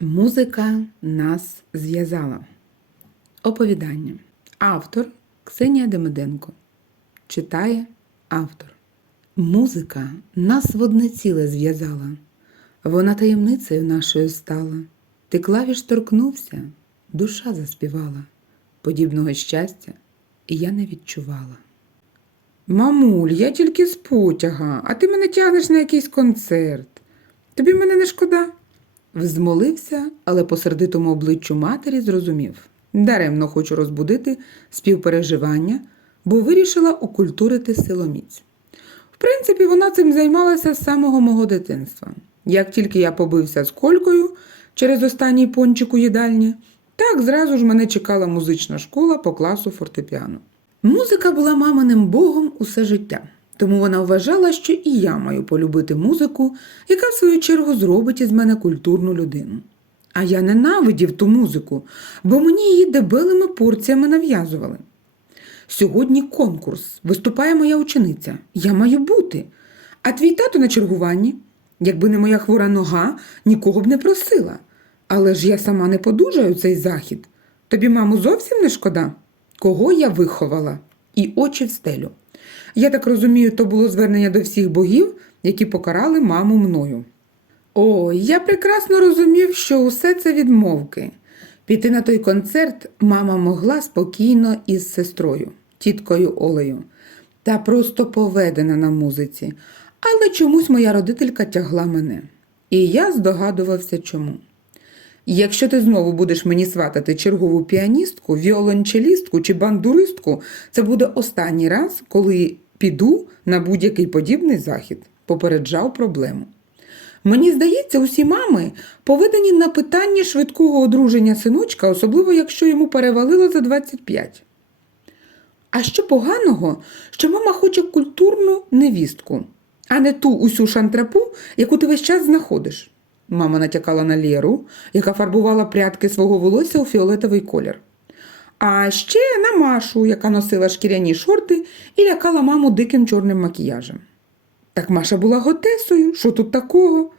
Музика нас зв'язала. Оповідання. Автор Ксенія Демиденко. Читає автор. Музика нас в одне ціле зв'язала. Вона таємницею нашою стала. Ти клавіш торкнувся, душа заспівала. Подібного щастя я не відчувала. Мамуль, я тільки з потяга, а ти мене тягнеш на якийсь концерт. Тобі мене не шкода? Взмолився, але по сердитому обличчю матері зрозумів. Даремно хочу розбудити співпереживання, бо вирішила окультурити силоміць. В принципі, вона цим займалася з самого мого дитинства. Як тільки я побився з колькою через останній пончик у їдальні, так зразу ж мене чекала музична школа по класу фортепіано. Музика була маминим богом усе життя, тому вона вважала, що і я маю полюбити музику, яка в свою чергу зробить із мене культурну людину. А я ненавидів ту музику, бо мені її дебелими порціями нав'язували. Сьогодні конкурс, виступає моя учениця. Я маю бути. А твій тато на чергуванні, якби не моя хвора нога, нікого б не просила. Але ж я сама не подужаю цей захід. Тобі, маму, зовсім не шкода? Кого я виховала? І очі в стелю. Я так розумію, то було звернення до всіх богів, які покарали маму мною. О, я прекрасно розумів, що усе це відмовки. Піти на той концерт мама могла спокійно із сестрою, тіткою Олею, та просто поведена на музиці. Але чомусь моя родителька тягла мене. І я здогадувався чому. Якщо ти знову будеш мені сватати чергову піаністку, віолончелістку чи бандуристку, це буде останній раз, коли піду на будь-який подібний захід, попереджав проблему. Мені здається, усі мами поведені на питання швидкого одруження синочка, особливо якщо йому перевалило за 25. А що поганого, що мама хоче культурну невістку, а не ту усю шантрапу, яку ти весь час знаходиш. Мама натякала на Лєру, яка фарбувала прядки свого волосся у фіолетовий колір. А ще на Машу, яка носила шкіряні шорти і лякала маму диким чорним макіяжем. Так Маша була готесою, що тут такого?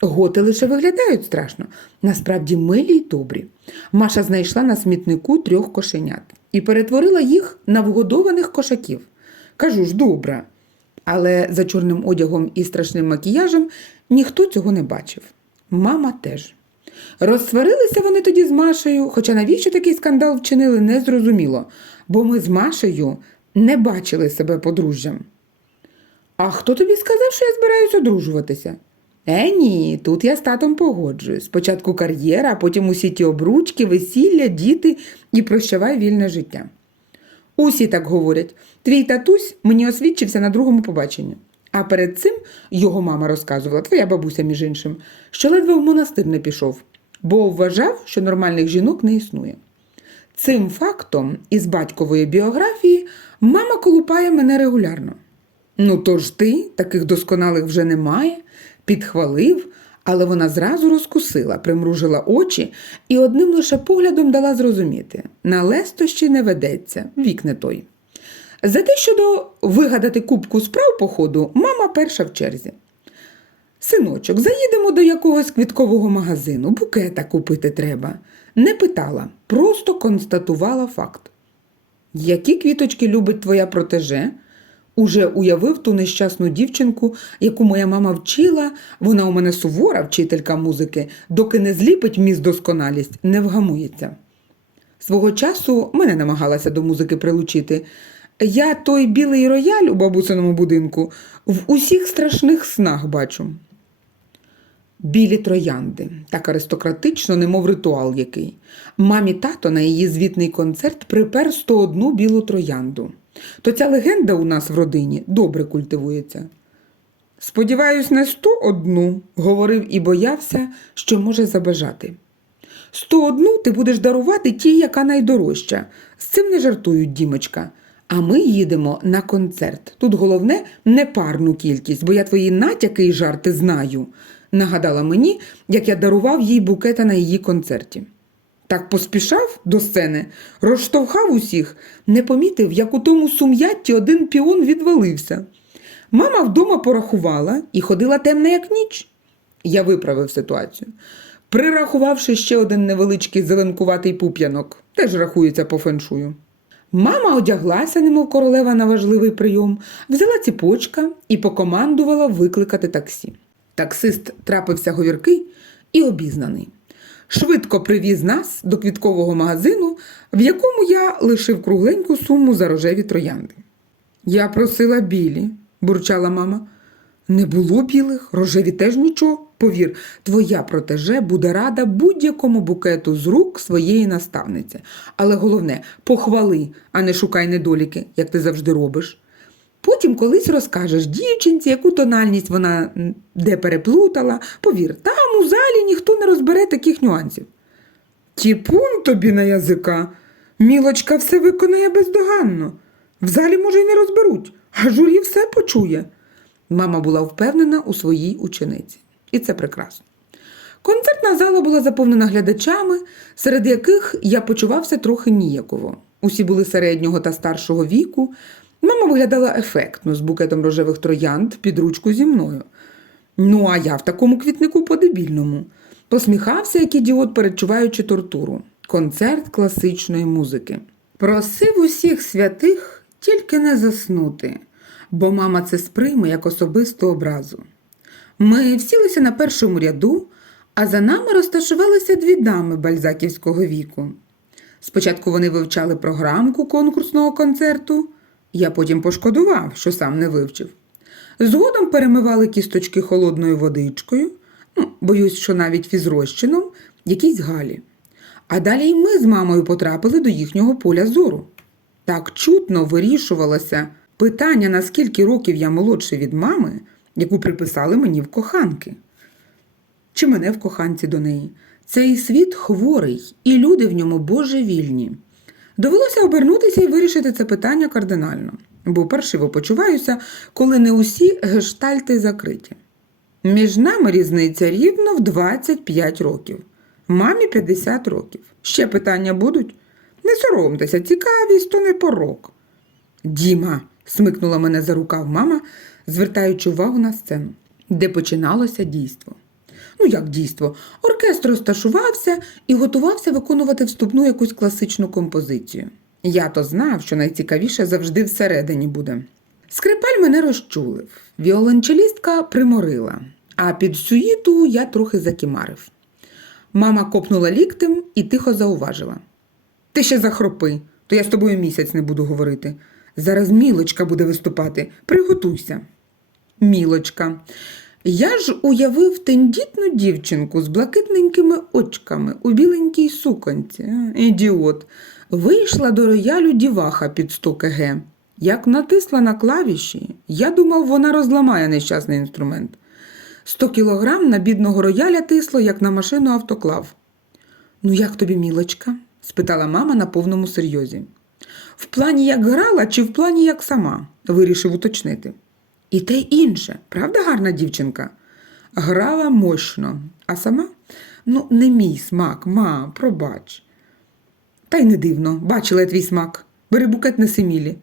Готи лише виглядають страшно, насправді милі й добрі. Маша знайшла на смітнику трьох кошенят і перетворила їх на вгодованих кошаків. Кажу ж, добра. Але за чорним одягом і страшним макіяжем ніхто цього не бачив. Мама теж. Розсварилися вони тоді з Машею, хоча навіщо такий скандал вчинили, не зрозуміло, бо ми з Машею не бачили себе подружжям. А хто тобі сказав, що я збираюся одружуватися? Е, ні, тут я з татом погоджуюсь. Спочатку кар'єра, а потім усі ті обручки, весілля, діти і прощавай вільне життя. Усі так говорять. Твій татусь мені освідчився на другому побаченні. А перед цим його мама розказувала, твоя бабуся, між іншим, що ледве в монастир не пішов, бо вважав, що нормальних жінок не існує. Цим фактом із батькової біографії мама колупає мене регулярно. Ну то ж ти, таких досконалих вже немає, підхвалив, але вона зразу розкусила, примружила очі і одним лише поглядом дала зрозуміти на лестощі не ведеться, вік не той. За те, щодо вигадати кубку справ по ходу, мама перша в черзі. Синочок, заїдемо до якогось квіткового магазину, букета купити треба. Не питала, просто констатувала факт. Які квіточки любить твоя протеже? Уже уявив ту нещасну дівчинку, яку моя мама вчила, вона у мене сувора вчителька музики, доки не зліпить міст досконалість, не вгамується. Свого часу мене намагалася до музики прилучити. Я той білий рояль у бабусиному будинку в усіх страшних снах бачу. Білі троянди, так аристократично, немов ритуал який. Мамі тато на її звітний концерт припер 101 білу троянду. То ця легенда у нас в родині добре культивується. Сподіваюсь, не 101, говорив і боявся, що може забажати. 101 ти будеш дарувати тій, яка найдорожча. З цим не жартують, дімочка. А ми їдемо на концерт. Тут головне не парну кількість, бо я твої натяки і жарти знаю, нагадала мені, як я дарував їй букета на її концерті. Так поспішав до сцени, розштовхав усіх, не помітив, як у тому сум'ятті один піон відвалився. Мама вдома порахувала і ходила темна, як ніч. Я виправив ситуацію. прирахувавши ще один невеличкий зеленкуватий пуп'янок, теж рахується по феншую. Мама одяглася, немов королева на важливий прийом, взяла ціпочка і покомандувала викликати таксі. Таксист трапився говіркий і обізнаний. Швидко привіз нас до квіткового магазину, в якому я лишив кругленьку суму за рожеві троянди. Я просила білі, бурчала мама. Не було білих, рожеві теж нічого. Повір, твоя протеже буде рада будь-якому букету з рук своєї наставниці. Але головне, похвали, а не шукай недоліки, як ти завжди робиш. Потім колись розкажеш дівчинці, яку тональність вона де переплутала. Повір, там у залі ніхто не розбере таких нюансів. Тіпун тобі на язика. Мілочка все виконає бездоганно. В залі, може, й не розберуть, а журі все почує. Мама була впевнена у своїй учениці, і це прекрасно. Концертна зала була заповнена глядачами, серед яких я почувався трохи ніяково. Усі були середнього та старшого віку. Мама виглядала ефектно з букетом рожевих троянд під ручку зі мною. Ну, а я в такому квітнику по-дебільному. Посміхався, як ідіот, передчуваючи тортуру. Концерт класичної музики. Просив усіх святих тільки не заснути, бо мама це сприйме як особисту образу. Ми всілися на першому ряду, а за нами розташувалися дві дами бальзаківського віку. Спочатку вони вивчали програмку конкурсного концерту, я потім пошкодував, що сам не вивчив. Згодом перемивали кісточки холодною водичкою, ну, боюсь, що навіть фізрозчином, якійсь галі. А далі й ми з мамою потрапили до їхнього поля зору. Так чутно вирішувалося питання, на скільки років я молодший від мами, яку приписали мені в коханки. Чи мене в коханці до неї. Цей світ хворий, і люди в ньому божевільні. Довелося обернутися і вирішити це питання кардинально, бо паршиво почуваюся, коли не усі гештальти закриті. Між нами різниця рівно в 25 років, мамі 50 років. Ще питання будуть? Не соромтеся, цікавість то не порок. Діма, смикнула мене за рукав мама, звертаючи увагу на сцену, де починалося дійство. Ну, як дійство? Оркестр розташувався і готувався виконувати вступну якусь класичну композицію. Я то знав, що найцікавіше завжди всередині буде. Скрипаль мене розчулив, віолончелістка приморила, а під сюїту я трохи закімарив. Мама копнула ліктем і тихо зауважила. Ти ще захропи, то я з тобою місяць не буду говорити. Зараз мілочка буде виступати. Приготуйся. Мілочка. Я ж уявив тендітну дівчинку з блакитненькими очками у біленькій суконці. Ідіот. Вийшла до роялю діваха під 100 кг. Як натисла на клавіші, я думав, вона розламає нещасний інструмент. 100 кілограм на бідного рояля тисло, як на машину автоклав. Ну, як тобі, мілочка? спитала мама на повному серйозі. В плані як грала чи в плані як сама, вирішив уточнити. І те інше, правда, гарна дівчинка? Грала мощно, а сама? Ну, не мій смак, ма, пробач. Та й не дивно, бачила я твій смак. Бери букет на семілі.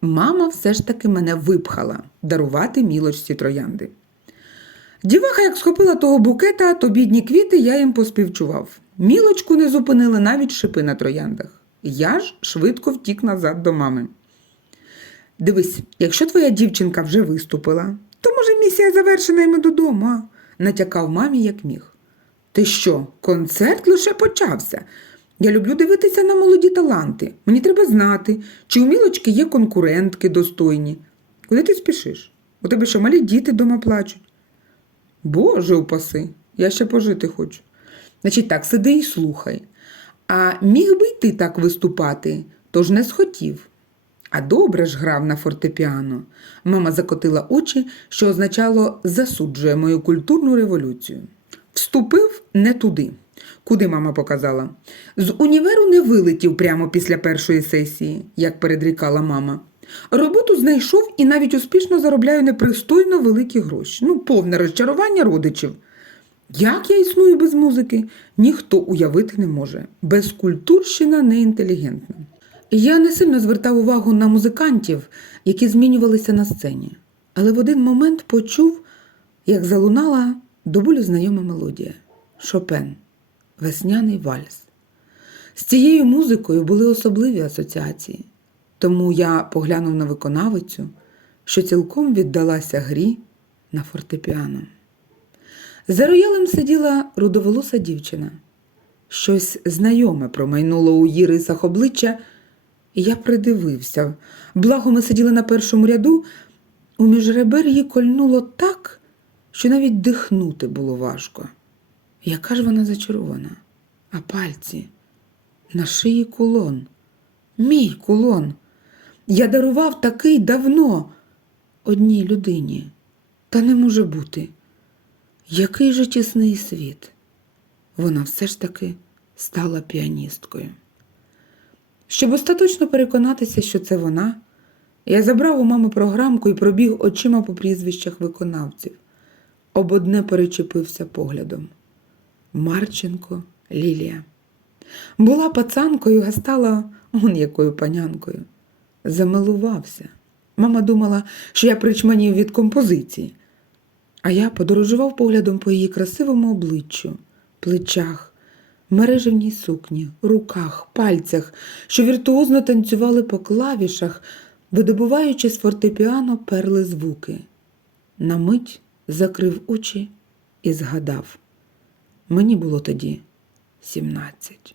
Мама все ж таки мене випхала дарувати мілочці троянди. Діваха, як схопила того букета, то бідні квіти я їм поспівчував. Мілочку не зупинили навіть шипи на трояндах. Я ж швидко втік назад до мами. Дивись, якщо твоя дівчинка вже виступила, то може місія завершена і ми додому, а? натякав мамі, як міг. Ти що, концерт лише почався. Я люблю дивитися на молоді таланти. Мені треба знати, чи у мілочки є конкурентки достойні. Куди ти спішиш? У тебе що малі діти дома плачуть? Боже упаси, я ще пожити хочу. Значить так, сиди і слухай. А міг би й ти так виступати, тож не схотів. А добре ж грав на фортепіано. Мама закотила очі, що означало засуджує мою культурну революцію. Вступив не туди. Куди мама показала? З універу не вилетів прямо після першої сесії, як передрікала мама. Роботу знайшов і навіть успішно заробляю непристойно великі гроші. Ну, повне розчарування родичів. Як я існую без музики, ніхто уявити не може. Безкультурщина неінтелігентна. Я не сильно звертав увагу на музикантів, які змінювалися на сцені, але в один момент почув, як залунала до болю знайома мелодія Шопен. весняний вальс. З цією музикою були особливі асоціації, тому я поглянув на виконавицю, що цілком віддалася грі на фортепіано. За роялем сиділа рудоволоса дівчина. Щось знайоме промайнуло у її обличчя, і я придивився. Благо ми сиділи на першому ряду, у міжребер її кольнуло так, що навіть дихнути було важко. Яка ж вона зачарована, а пальці на шиї кулон. Мій кулон. Я дарував такий давно одній людині. Та не може бути. Який же тісний світ. Вона все ж таки стала піаністкою. Щоб остаточно переконатися, що це вона, я забрав у мами програмку і пробіг очима по прізвищах виконавців. Об одне перечепився поглядом. Марченко Лілія. Була пацанкою, а стала он якою панянкою. Замилувався. Мама думала, що я причманів від композиції. А я подорожував поглядом по її красивому обличчю, плечах, мережевній сукні, руках, пальцях, що віртуозно танцювали по клавішах, видобуваючи з фортепіано перли звуки. На мить закрив очі і згадав. Мені було тоді сімнадцять.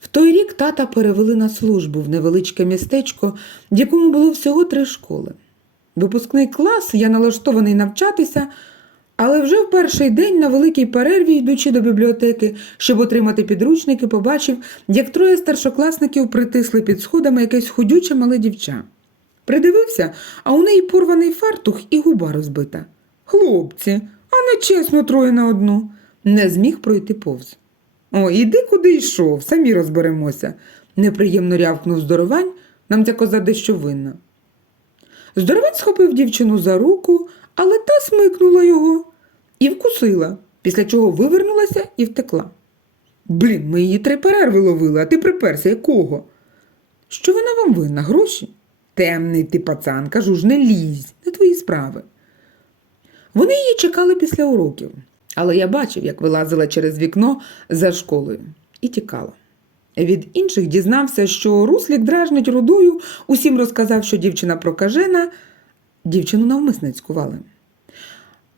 В той рік тата перевели на службу в невеличке містечко, в якому було всього три школи. Випускний клас я налаштований навчатися, але вже в перший день на великій перерві, йдучи до бібліотеки, щоб отримати підручники, побачив, як троє старшокласників притисли під сходами якесь худюче мале дівча. Придивився, а у неї порваний фартух і губа розбита. Хлопці, а не чесно троє на одну. Не зміг пройти повз. О, іди куди йшов, самі розберемося. Неприємно рявкнув здоровань, нам ця коза дещо винна. Здоровань схопив дівчину за руку, але та смикнула його і вкусила, після чого вивернулася і втекла. Блін, ми її три перерви ловили, а ти приперся якого? Що вона вам винна, гроші? Темний ти пацан, кажу ж, не лізь, не твої справи. Вони її чекали після уроків, але я бачив, як вилазила через вікно за школою і тікала. Від інших дізнався, що руслік дражнить рудою, усім розказав, що дівчина прокажена, дівчину навмисне цькували.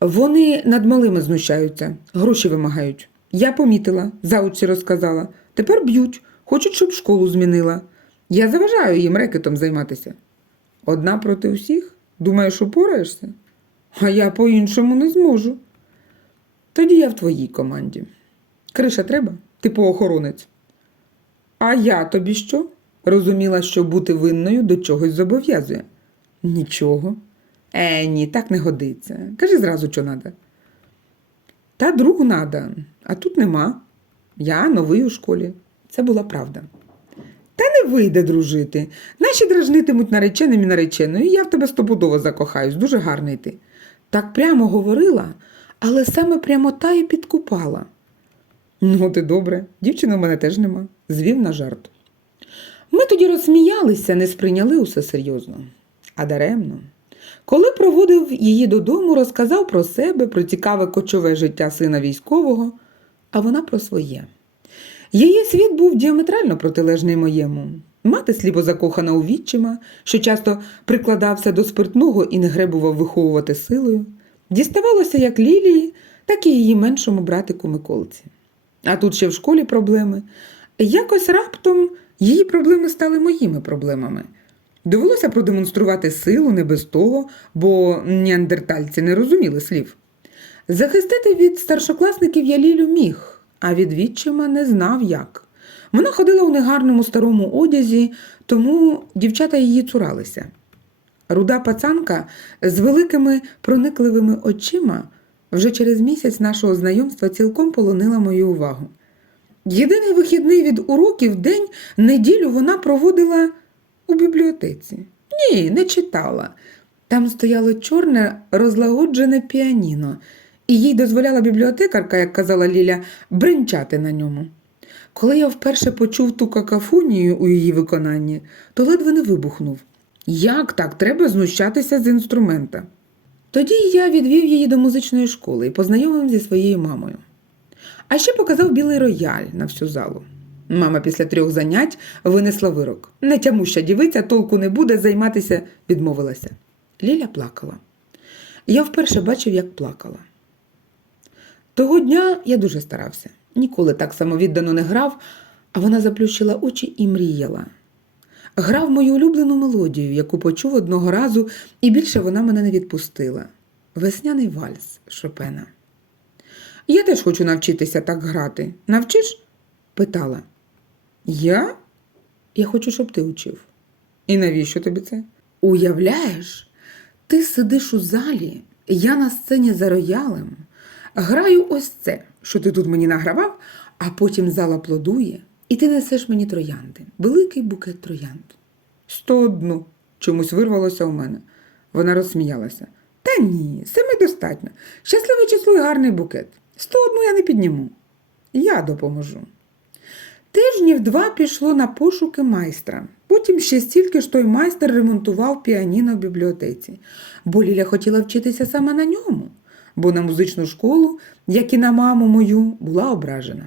Вони над малими знущаються, гроші вимагають. Я помітила, заучці розказала. Тепер б'ють, хочуть, щоб школу змінила. Я заважаю їм рекетом займатися. Одна проти всіх? Думаєш, упораєшся? А я по-іншому не зможу. Тоді я в твоїй команді. Криша треба? Типу охоронець. А я тобі що? Розуміла, що бути винною до чогось зобов'язує. Нічого. Е, ні, так не годиться. Кажи зразу, що надо. Та другу надо, а тут нема. Я новий у школі. Це була правда. Та не вийде дружити. Наші дражнитимуть нареченим і нареченою, і я в тебе стопудово закохаюсь, дуже гарний ти. Так прямо говорила, але саме прямота і підкупала. Ну, ти добре, дівчини в мене теж нема, звів на жарт. Ми тоді розсміялися, не сприйняли усе серйозно, а даремно. Коли проводив її додому, розказав про себе, про цікаве кочове життя сина військового, а вона про своє. Її світ був діаметрально протилежний моєму. Мати сліпо закохана у відчима, що часто прикладався до спиртного і не гребував виховувати силою. Діставалося як Лілії, так і її меншому братику Миколці. А тут ще в школі проблеми. Якось раптом її проблеми стали моїми проблемами. Довелося продемонструвати силу не без того, бо неандертальці не розуміли слів. Захистити від старшокласників я Лілю міг, а від відчима не знав як. Вона ходила у негарному старому одязі, тому дівчата її цуралися. Руда пацанка з великими проникливими очима вже через місяць нашого знайомства цілком полонила мою увагу. Єдиний вихідний від уроків день неділю вона проводила у бібліотеці. Ні, не читала. Там стояло чорне розлагоджене піаніно, і їй дозволяла бібліотекарка, як казала Ліля, бринчати на ньому. Коли я вперше почув ту какафонію у її виконанні, то ледве не вибухнув. Як так треба знущатися з інструмента? Тоді я відвів її до музичної школи і познайомив зі своєю мамою. А ще показав білий рояль на всю залу. Мама після трьох занять винесла вирок. Нетямуща дівиця толку не буде займатися, відмовилася. Ліля плакала. Я вперше бачив, як плакала. Того дня я дуже старався. Ніколи так самовіддано не грав, а вона заплющила очі і мріяла. Грав мою улюблену мелодію, яку почув одного разу, і більше вона мене не відпустила. Весняний вальс Шопена. Я теж хочу навчитися так грати. Навчиш? питала. Я? Я хочу, щоб ти учив. І навіщо тобі це? Уявляєш, ти сидиш у залі, я на сцені за роялем, граю ось це, що ти тут мені награвав, а потім зал аплодує, і ти несеш мені троянди, великий букет троянд. Сто одну. Чомусь вирвалося у мене. Вона розсміялася. Та ні, семи достатньо. Щасливе число і гарний букет. Сто одну я не підніму. Я допоможу. Тижнів два пішло на пошуки майстра. Потім ще стільки ж той майстер ремонтував піаніно в бібліотеці, бо Ліля хотіла вчитися саме на ньому, бо на музичну школу, як і на маму мою, була ображена.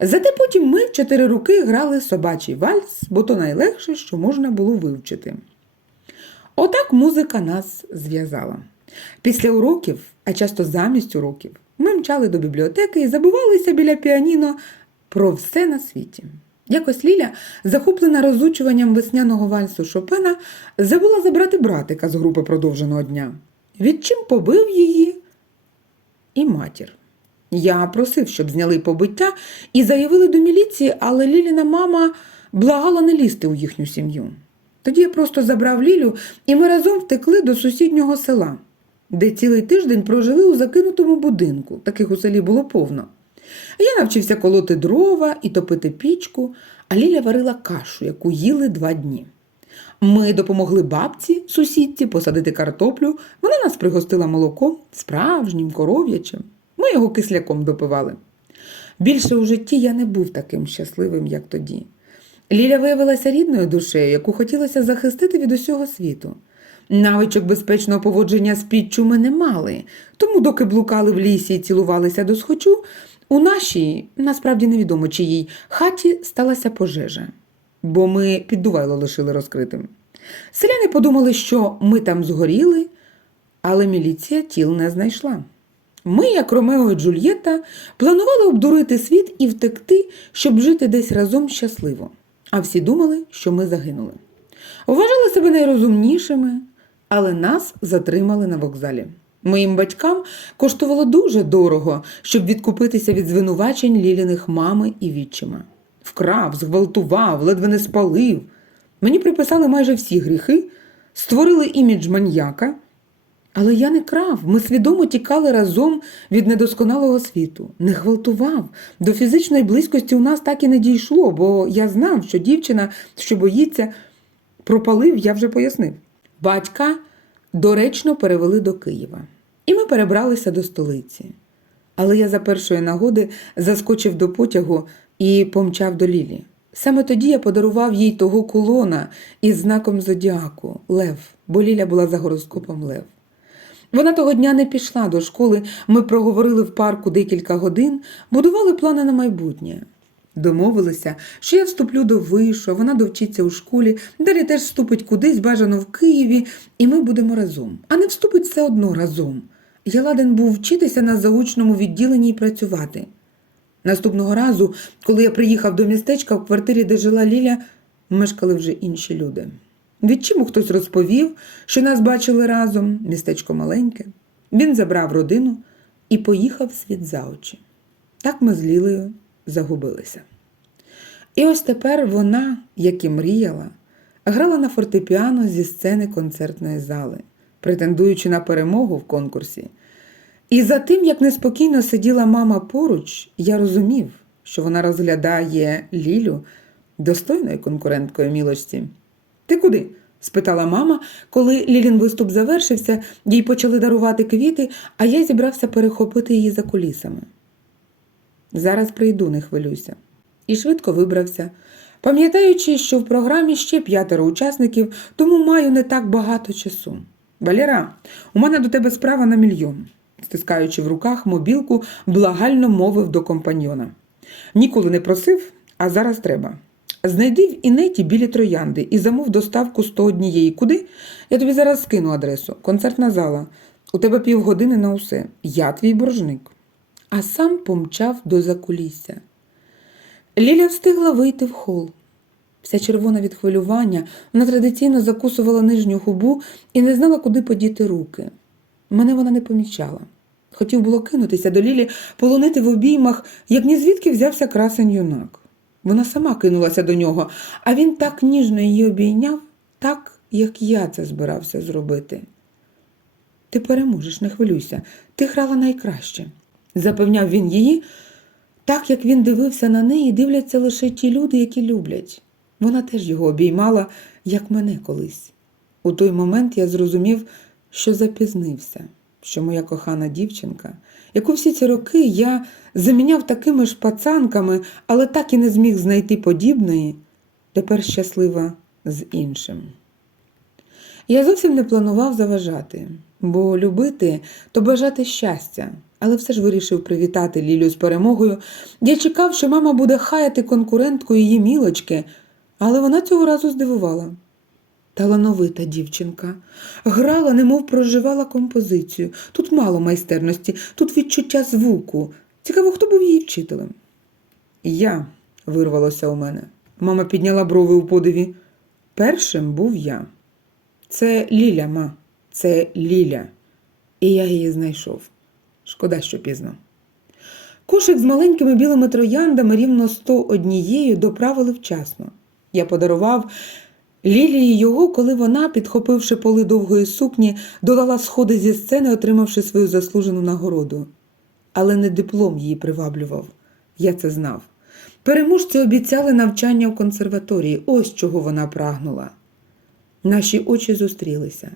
Зате потім ми чотири роки грали собачий вальс, бо то найлегше, що можна було вивчити. Отак музика нас зв'язала. Після уроків, а часто замість уроків, ми мчали до бібліотеки і забувалися біля піаніно про все на світі. Якось Ліля, захоплена розучуванням весняного вальсу Шопена, забула забрати братика з групи продовженого дня. Відчим побив її і матір. Я просив, щоб зняли побиття і заявили до міліції, але Ліліна мама благала не лізти у їхню сім'ю. Тоді я просто забрав Лілю, і ми разом втекли до сусіднього села, де цілий тиждень прожили у закинутому будинку. Таких у селі було повно. Я навчився колоти дрова і топити пічку, а Ліля варила кашу, яку їли два дні. Ми допомогли бабці, сусідці, посадити картоплю. Вона нас пригостила молоком, справжнім, коров'ячим. Ми його кисляком допивали. Більше у житті я не був таким щасливим, як тоді. Ліля виявилася рідною душею, яку хотілося захистити від усього світу. Навичок безпечного поводження з піччю ми не мали, тому, доки блукали в лісі і цілувалися до схочу, у нашій, насправді невідомо чиїй, хаті сталася пожежа, бо ми піддувайло лишили розкритим. Селяни подумали, що ми там згоріли, але міліція тіл не знайшла. Ми, як Ромео і Джульєта, планували обдурити світ і втекти, щоб жити десь разом щасливо. А всі думали, що ми загинули. Вважали себе найрозумнішими, але нас затримали на вокзалі. Моїм батькам коштувало дуже дорого, щоб відкупитися від звинувачень ліліних мами і відчима. Вкрав, зґвалтував, ледве не спалив. Мені приписали майже всі гріхи, створили імідж маньяка. Але я не крав, ми свідомо тікали разом від недосконалого світу. Не гвалтував. До фізичної близькості у нас так і не дійшло, бо я знав, що дівчина, що боїться, пропалив, я вже пояснив. Батька доречно перевели до Києва, і ми перебралися до столиці. Але я за першої нагоди заскочив до потягу і помчав до Лілі. Саме тоді я подарував їй того кулона із знаком зодіаку Лев, бо Ліля була за гороскопом Лев. Вона того дня не пішла до школи. Ми проговорили в парку декілька годин, будували плани на майбутнє. Домовилися, що я вступлю до вишу, вона довчиться у школі, далі теж вступить кудись, бажано в Києві, і ми будемо разом. А не вступить все одно разом. Я ладен був вчитися на заочному відділенні і працювати. Наступного разу, коли я приїхав до містечка в квартирі, де жила Ліля, мешкали вже інші люди. Відчиму хтось розповів, що нас бачили разом, містечко маленьке. Він забрав родину і поїхав світ за очі. Так ми з Лілею загубилися. І ось тепер вона, як і мріяла, грала на фортепіано зі сцени концертної зали, претендуючи на перемогу в конкурсі. І за тим, як неспокійно сиділа мама поруч, я розумів, що вона розглядає Лілю достойною конкуренткою мілочці. Ти куди? спитала мама, коли Лілін виступ завершився, їй почали дарувати квіти, а я зібрався перехопити її за кулісами. Зараз прийду, не хвилюйся. І швидко вибрався, пам'ятаючи, що в програмі ще п'ятеро учасників, тому маю не так багато часу. Валера, у мене до тебе справа на мільйон. стискаючи в руках мобілку, благально мовив до компаньйона. Ніколи не просив, а зараз треба. Знайди в інеті білі троянди і замов доставку 101. Куди? Я тобі зараз скину адресу. Концертна зала. У тебе півгодини на усе. Я твій боржник. А сам помчав до закулісся. Ліля встигла вийти в хол. Вся червона від хвилювання, вона традиційно закусувала нижню губу і не знала, куди подіти руки. Мене вона не помічала. Хотів було кинутися до Лілі, полонити в обіймах, як ні звідки взявся красень юнак. Вона сама кинулася до нього, а він так ніжно її обійняв, так, як я це збирався зробити. Ти переможеш, не хвилюйся, ти грала найкраще, запевняв він її, так як він дивився на неї, дивляться лише ті люди, які люблять. Вона теж його обіймала, як мене колись. У той момент я зрозумів, що запізнився, що моя кохана дівчинка, яку всі ці роки я заміняв такими ж пацанками, але так і не зміг знайти подібної, тепер щаслива з іншим. Я зовсім не планував заважати, бо любити то бажати щастя, але все ж вирішив привітати Лілю з перемогою. Я чекав, що мама буде хаяти конкурентку її мілочки, але вона цього разу здивувала. Талановита дівчинка. Грала, немов проживала композицію. Тут мало майстерності, тут відчуття звуку. Цікаво, хто був її вчителем. Я, вирвалося у мене. Мама підняла брови у подиві. Першим був я. Це Ліля, ма, це Ліля. І я її знайшов. Шкода, що пізно. Кошик з маленькими білими трояндами рівно 101 доправили вчасно. Я подарував Лілії його, коли вона, підхопивши поли довгої сукні, долала сходи зі сцени, отримавши свою заслужену нагороду. Але не диплом її приваблював. Я це знав. Переможці обіцяли навчання в консерваторії, ось чого вона прагнула. Наші очі зустрілися.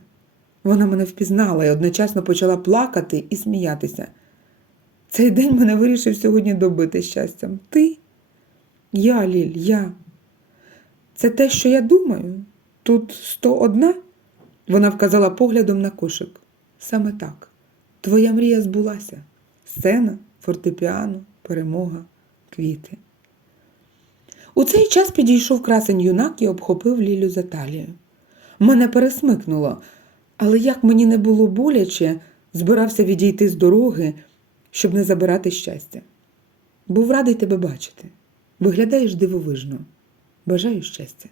Вона мене впізнала і одночасно почала плакати і сміятися. Цей день мене вирішив сьогодні добити щастям. Ти? Я, Ліль, я. Це те, що я думаю. Тут 101? Вона вказала поглядом на кошик. Саме так. Твоя мрія збулася. Сцена, фортепіано, перемога, квіти. У цей час підійшов красень юнак і обхопив Лілю за талію. Мене пересмикнуло, але як мені не було боляче, збирався відійти з дороги, щоб не забирати щастя. Був радий тебе бачити. Виглядаєш дивовижно. Бажаю щастя.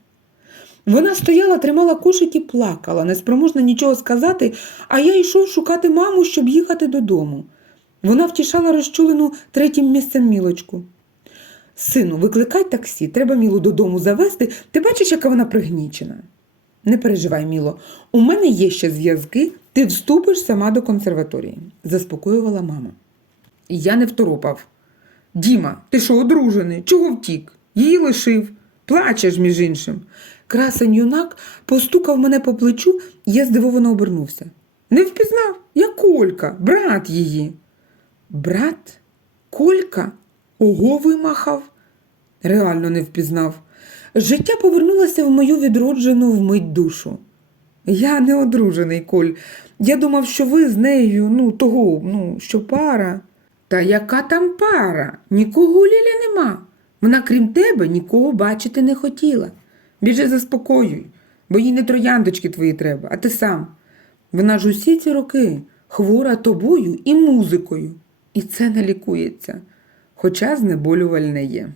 Вона стояла, тримала кошик і плакала, неспроможна нічого сказати, а я йшов шукати маму, щоб їхати додому. Вона втішала розчулену третім місцем мілочку. Сину, викликай таксі, треба Мілу додому завести. Ти бачиш, яка вона пригнічена. Не переживай, Міло, у мене є ще зв'язки, ти вступиш сама до консерваторії, заспокоювала мама. Я не второпав. Діма, ти що, одружений? Чого втік? Її лишив. Плачеш, між іншим. Красень юнак постукав мене по плечу, і я здивовано обернувся. Не впізнав, я Колька, брат її. Брат? Колька? Ого вимахав. Реально не впізнав. Життя повернулося в мою відроджену вмить душу. Я не одружений, Коль. Я думав, що ви з нею, ну, того, ну, що пара. Та яка там пара? Нікого Лілі нема. Вона, крім тебе, нікого бачити не хотіла. Біжи заспокоюй, бо їй не трояндочки твої треба, а ти сам. Вона ж усі ці роки хвора тобою і музикою. І це не лікується, хоча знеболювальне є.